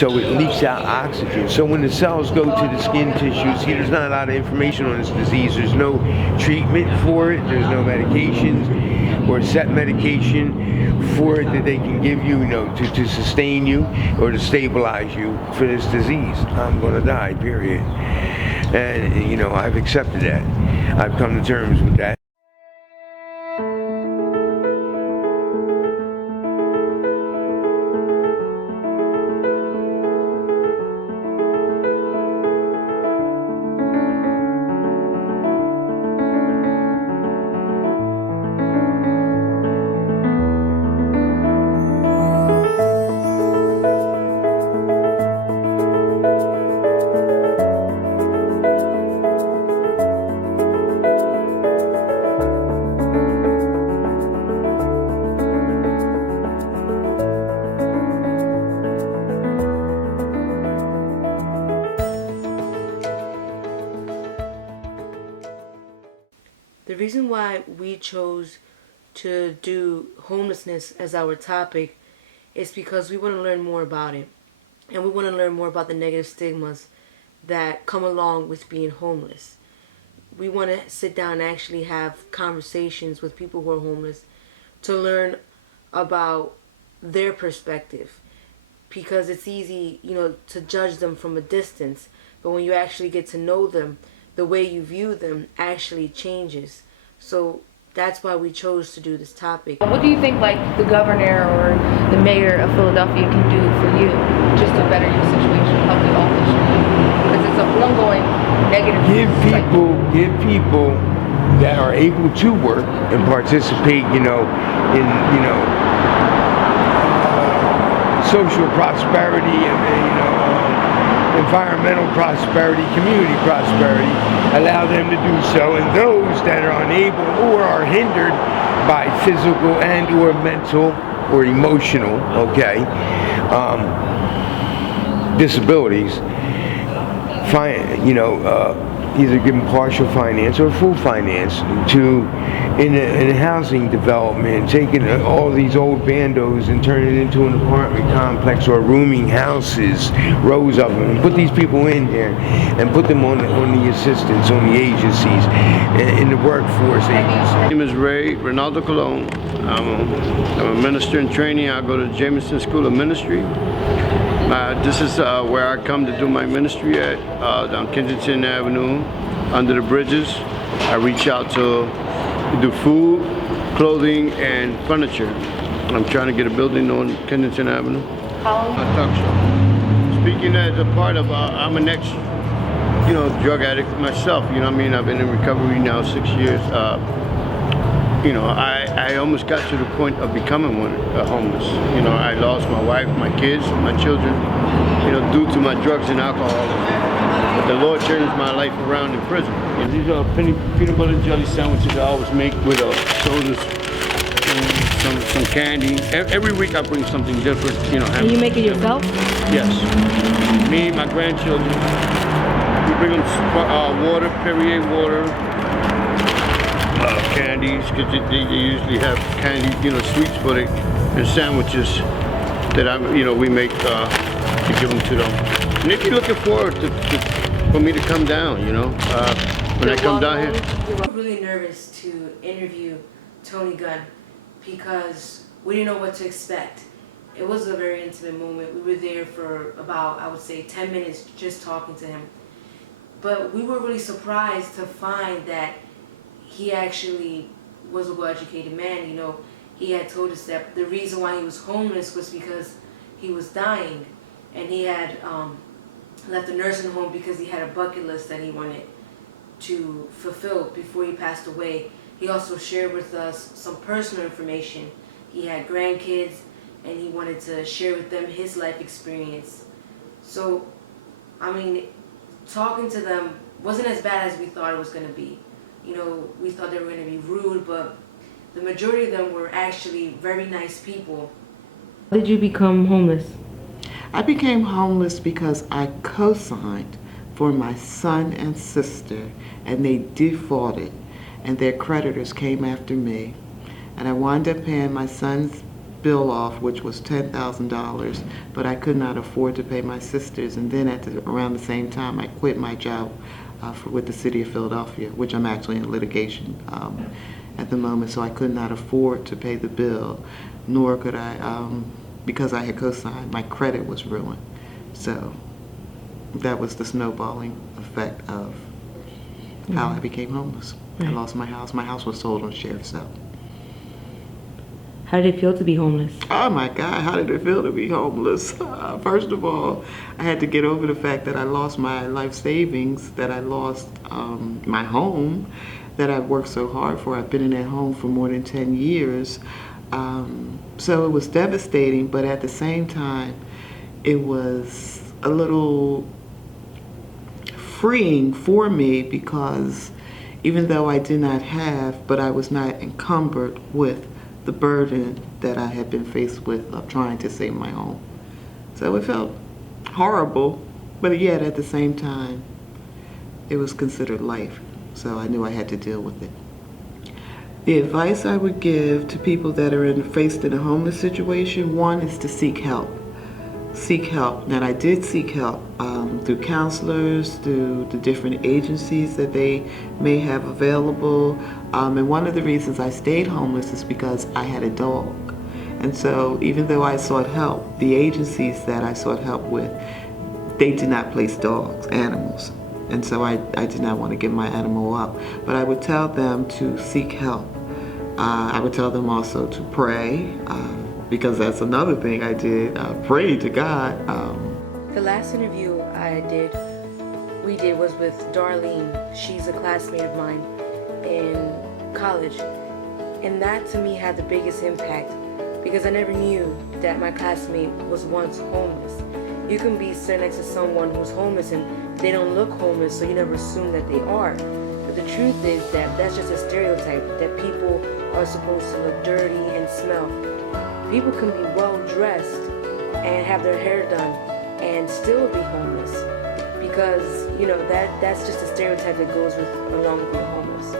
so it leaks out oxygen. So when the cells go to the skin tissue, see, there's not a lot of information on this disease. There's no treatment for it. There's no medications or set medication for it that they can give you, to sustain you or to stabilize you for this disease. I'm going to die, period. And, I've accepted that. I've come to terms with that. The reason why we chose to do homelessness as our topic is because we want to learn more about it. And we want to learn more about the negative stigmas that come along with being homeless. We want to sit down and actually have conversations with people who are homeless to learn about their perspective. Because it's easy, to judge them from a distance. But when you actually get to know them, the way you view them actually changes. So that's why we chose to do this topic. What do you think the governor or the mayor of Philadelphia can do for you just to better your situation, help you off the street? Because it's an ongoing negative. Give people that are able to work and participate, in social prosperity and environmental prosperity, community prosperity, allow them to do so. And those that are unable or are hindered by physical and or mental or emotional, disabilities, either give them partial finance or full finance in a housing development, taking all these old bandos and turning it into an apartment complex or rooming houses, rows of them, and put these people in there and put them on the assistance, on the agencies, in the workforce agencies. My name is Ronaldo Colon. I'm a minister in training. I go to Jameson School of Ministry. This is where I come to do my ministry at, down Kensington Avenue, under the bridges. I reach out to do food, clothing, and furniture. I'm trying to get a building on Kensington Avenue. How? A talk show. Speaking as a part of, I'm an ex, drug addict myself. I've been in recovery now 6 years. I almost got to the point of becoming homeless. I lost my wife, my kids, my children, due to my drugs and alcoholism. But the Lord turns my life around in prison. These are peanut butter and jelly sandwiches I always make with sodas and some candy. Every week I bring something different. And you make it yourself? Yes. Me, my grandchildren. We bring them water, Perrier water. Candies, because they usually have candy, sweets for it, and sandwiches that we make to give them to them. And if you're looking forward for me to come down, when I come down here. We were really nervous to interview Tony Gunn because we didn't know what to expect. It was a very intimate moment. We were there for about, I would say, 10 minutes just talking to him. But we were really surprised to find that he actually was a well-educated man. He had told us that the reason why he was homeless was because he was dying, and he had left the nursing home because he had a bucket list that he wanted to fulfill before he passed away. He also shared with us some personal information. He had grandkids, and he wanted to share with them his life experience. So, talking to them wasn't as bad as we thought it was going to be. We thought they were going to be rude, but the majority of them were actually very nice people. How did you become homeless? I became homeless because I co-signed for my son and sister, and they defaulted, and their creditors came after me. And I wound up paying my son's bill off, which was $10,000, but I could not afford to pay my sisters. And then around the same time, I quit my job with the city of Philadelphia, which I'm actually in litigation at the moment, so I could not afford to pay the bill, nor could I, because I had co-signed, my credit was ruined. So that was the snowballing effect of how I became homeless. I lost my house. My house was sold on sheriff's sale. How did it feel to be homeless? Oh my God, how did it feel to be homeless? First of all, I had to get over the fact that I lost my life savings, that I lost my home that I've worked so hard for. I've been in that home for more than 10 years. So it was devastating, but at the same time, it was a little freeing for me because even though I did not have, but I was not encumbered with the burden that I had been faced with of trying to save my home. So it felt horrible, but yet at the same time, it was considered life. So I knew I had to deal with it. The advice I would give to people that are faced in a homeless situation, one is to seek help. Seek help. Now I did seek help through counselors, through the different agencies that they may have available. And one of the reasons I stayed homeless is because I had a dog. And so even though I sought help, the agencies that I sought help with, they did not place dogs, animals. And so I did not want to give my animal up. But I would tell them to seek help. I would tell them also to pray, because that's another thing I did, pray to God. The last interview we did was with Darlene. She's a classmate of mine in college. And that to me had the biggest impact because I never knew that my classmate was once homeless. You can be sitting next to someone who's homeless and they don't look homeless, so you never assume that they are. But the truth is that that's just a stereotype, that people are supposed to look dirty and smell. People can be well dressed and have their hair done and still be homeless because, that's just a stereotype that goes along with being homeless.